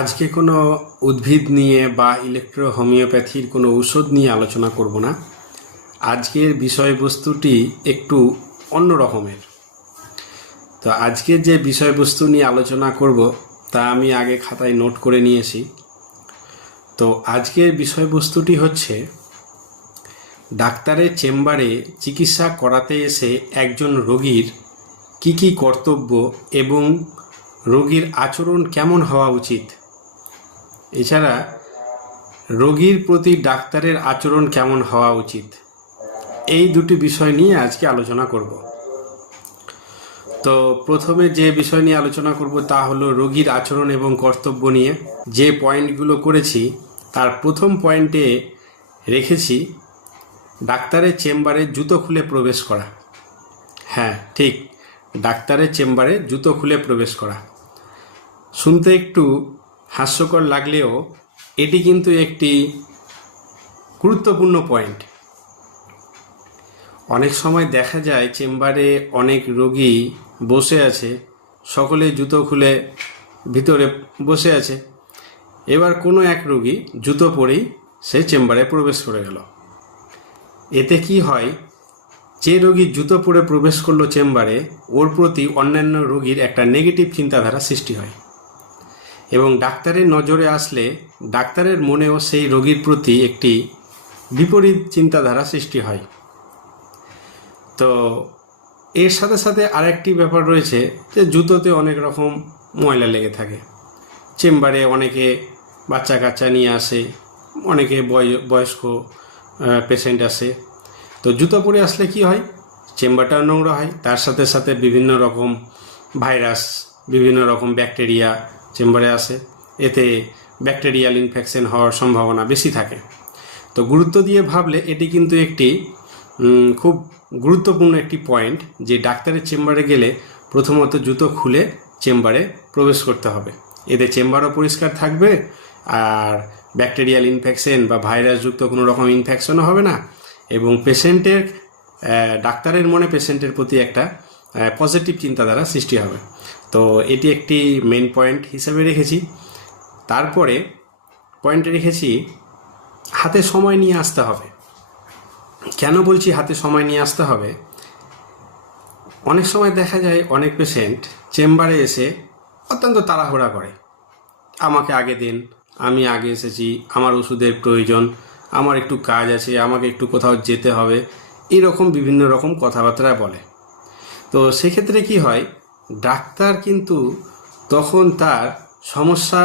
আজকে কোনো উদ্ভিদ নিয়ে বা ইলেকট্রো হোমিওপ্যাথির কোনো ঔষধ নিয়ে আলোচনা করব না। আজকের বিষয়বস্তুটি একটু অন্য রকমের। তো আজকের যে বিষয়বস্তু নিয়ে আলোচনা করব তা আমি আগে খাতায় নোট করে নিয়েছি। তো আজকের বিষয়বস্তুটি হচ্ছে, ডাক্তারের চেম্বারে চিকিৎসা করাতে এসে একজন রোগীর কি কি কর্তব্য এবং রোগীর আচরণ কেমন হওয়া উচিত, এছাড়া রোগীর প্রতি ডাক্তারের আচরণ কেমন হওয়া উচিত, এই দুটি বিষয় নিয়ে আজকে আলোচনা করব। তো প্রথমে যে বিষয় নিয়ে আলোচনা করব তা হলো রোগীর আচরণ এবং কর্তব্য নিয়ে। যে পয়েন্টগুলো করেছি তার প্রথম পয়েন্টে রেখেছি ডাক্তারের চেম্বারে জুতো খুলে প্রবেশ করা। হ্যাঁ, ঠিক, ডাক্তারের চেম্বারে জুতো খুলে প্রবেশ করা। শুনতে একটু হাস্যকর লাগলেও এটি কিন্তু একটি গুরুত্বপূর্ণ পয়েন্ট। অনেক সময় দেখা যায় চেম্বারে অনেক রোগী বসে আছে, সকলে জুতো খুলে ভিতরে বসে আছে। এবার কোনো এক রোগী জুতো পরেই সে চেম্বারে প্রবেশ করে গেল। এতে কি হয়, যে রোগী জুতো পরে প্রবেশ করলো চেম্বারে, ওর প্রতি অন্যান্য রোগীর একটা নেগেটিভ চিন্তাধারা সৃষ্টি হয় এবং ডাক্তারের নজরে আসলে ডাক্তারের মনেও সেই রোগীর প্রতি একটি বিপরীত চিন্তাধারা সৃষ্টি হয়। তো এর সাথে সাথে আরেকটি ব্যাপার রয়েছে যে জুতোতে অনেক রকম ময়লা লেগে থাকে। চেম্বারে অনেকে বাচ্চা কাচ্চা নিয়ে আসে, অনেকে বয়স্ক পেশেন্ট আসে। তো জুতো পরে আসলে কি হয়, চেম্বারটাও নোংরা হয়, তার সাথে সাথে বিভিন্ন রকম ভাইরাস, বিভিন্ন রকম ব্যাকটেরিয়া চেম্বারে আসে। এতে ব্যাকটেরিয়াল ইনফেকশন হওয়ার সম্ভাবনা বেশি থাকে। তো গুরুত্ব দিয়ে ভাবলে এটি কিন্তু একটি খুব গুরুত্বপূর্ণ একটি পয়েন্ট, যে ডাক্তারের চেম্বারে গেলে প্রথমত জুতো খুলে চেম্বারে প্রবেশ করতে হবে। এতে চেম্বারও পরিষ্কার থাকবে, আর ব্যাকটেরিয়াল ইনফেকশন বা ভাইরাসযুক্ত কোনো রকম ইনফেকশনও হবে না, এবং ডাক্তারের মনে পেশেন্টের প্রতি একটা পজিটিভ চিন্তাধারা সৃষ্টি হবে। তো এটি একটি মেইন পয়েন্ট হিসেবে রেখেছি। তারপরে পয়েন্টে রেখেছি হাতে সময় নিয়ে আসতে হবে। কেন বলছি হাতে সময় নিয়ে আসতে হবে? অনেক সময় দেখা যায় অনেক পেশেন্ট চেম্বারে এসে অত্যন্ত তাড়াহুড়া করে, আমাকে আগে দিন, আমি আগে এসেছি, আমার ওষুধের প্রয়োজন, আমার একটু কাজ আছে, আমাকে একটু কোথাও যেতে হবে, এরকম বিভিন্ন রকম কথাবার্তা বলে। তো সেক্ষেত্রে কি হয়, ডাক্তার কিন্তু তখন তার সমস্যা